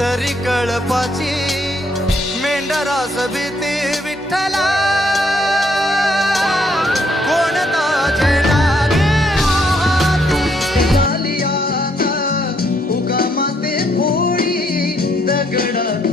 तरी कळपाची मेंढरास भीती विठ्ठला कोणता झेंडा घेऊ हाती झाली आता उगा माते पोळी दगडात